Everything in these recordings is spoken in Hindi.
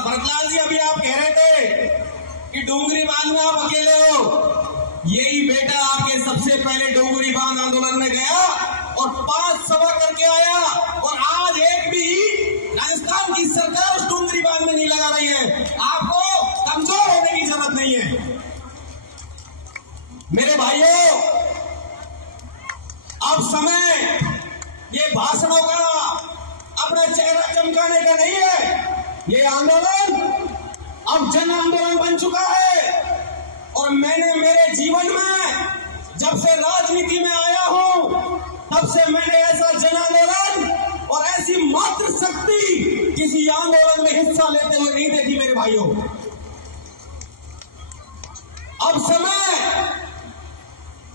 और भरतलाल जी, अभी आप कह रहे थे कि डोंगरी बांध में आप अकेले हो। यही बेटा आपके सबसे पहले डोंगरी बांध आंदोलन में गया और 5 सभा करके आया, और आज एक भी राजस्थान की सरकार उस डोंगरी बांध में नहीं लगा रही है। आपको कमजोर होने की जरूरत नहीं है। मेरे भाइयों, अब समय ये भाषणों का, अपना चेहरा चमकाने का नहीं है। ये आंदोलन अब जन आंदोलन बन चुका है। और मैंने मेरे जीवन में जब से राजनीति में आया हूं, तब से मैंने ऐसा जन आंदोलन और ऐसी मात्र शक्ति किसी आंदोलन में हिस्सा लेते हुए नहीं देखी मेरे भाइयों। अब समय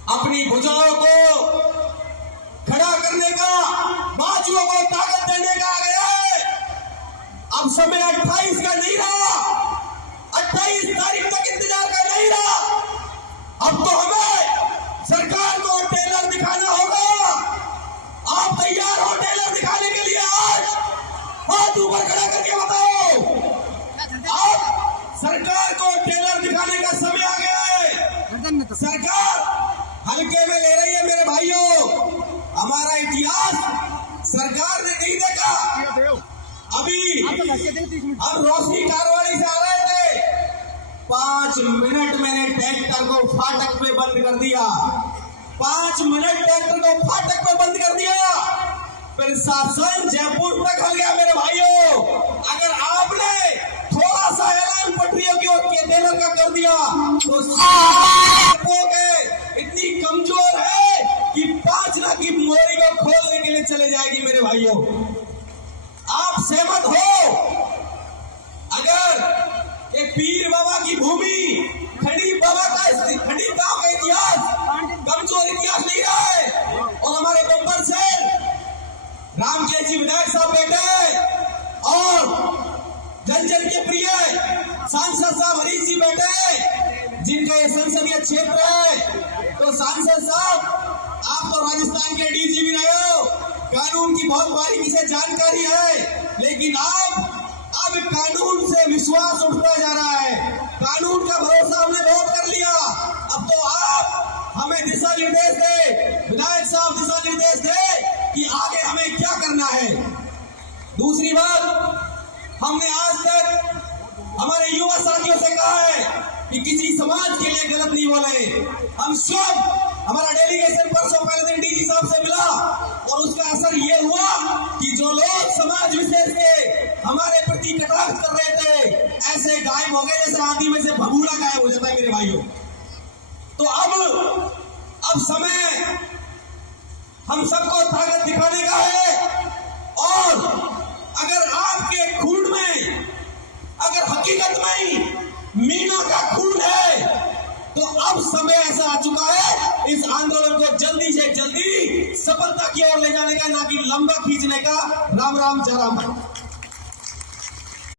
अपनी भुजाओं को खड़ा करने का, बाजुओं को ताकत देने का आ गया है। अब समय 28 का नहीं रहा, 28 तारीख तक इंतजार का नहीं रहा। अब तो हमें सरकार को टेलर दिखाना होगा। आप तैयार हो टेलर दिखाने के लिए? आज हाथ ऊपर खड़ा करके बताओ। अब सरकार को टेलर दिखाने का समय आ गया है। सरकार हल्के में ले रही है मेरे भाइयों। हमारा इतिहास सरकार ने नहीं देखा। अभी हम रोशनी कारवाड़ी से आ रहे थे, 5 मिनट मैंने ट्रैक्टर को फाटक पे बंद कर दिया। 5 मिनट ट्रैक्टर को फाटक पे बंद कर दिया। फिर शासन जयपुर तक हल गया मेरे भाइयों। अगर आपने थोड़ा सा ऐलान पटरियों की ओर के टेलर का कर दिया तो इतनी कमजोर है कि 5 लाख की मोरी को खोलने के लिए चले जाएगी मेरे भाइयों। आप सहमत हो? अगर एक पीर बाबा की भूमि, खड़ी बाबा का, खड़ी गांव का इतिहास कमजोर इतिहास नहीं रहा है, और हमारे बब्बर से रामकेश जी विधायक साहब बैठे और जन जन के प्रिय सांसद साहब हरीश जी बैठे, जिनका ये संसदीय क्षेत्र है। तो सांसद साहब, आप तो राजस्थान के डीजी भी रहे हो, कानून की बहुत बारीकी से जानकारी है, लेकिन अब कानून से विश्वास उठता जा रहा है। कानून का भरोसा हमने बहुत कर लिया। अब तो आप हमें दिशा निर्देश दे, विधायक साहब दिशा निर्देश दे कि आगे हमें क्या करना है। दूसरी बात, हमने आज तक हमारे युवा साथियों से कहा है कि किसी समाज के लिए गलत नहीं बोले। हम सब, हमारा डेलीगेशन परसों पहले दिन डीजी साहब से मिला, और उसका असर ये हुआ कि जो लोग समाज विशेष के हमारे प्रति कटाक्ष कर रहे थे, ऐसे गायब हो गए जैसे आंधी में से भगूड़ा गायब हो जाता है मेरे भाइयों। तो अब समय हम सबको ताकत दिखाने का है। और अगर आपके खून में, अगर हकीकत में मीना का खून है, तो अब समय ऐसा आ चुका है इस आंदोलन को जल्दी से जल्दी सफलता की ओर ले जाने का, ना कि लंबा खींचने का। राम राम, जय राम।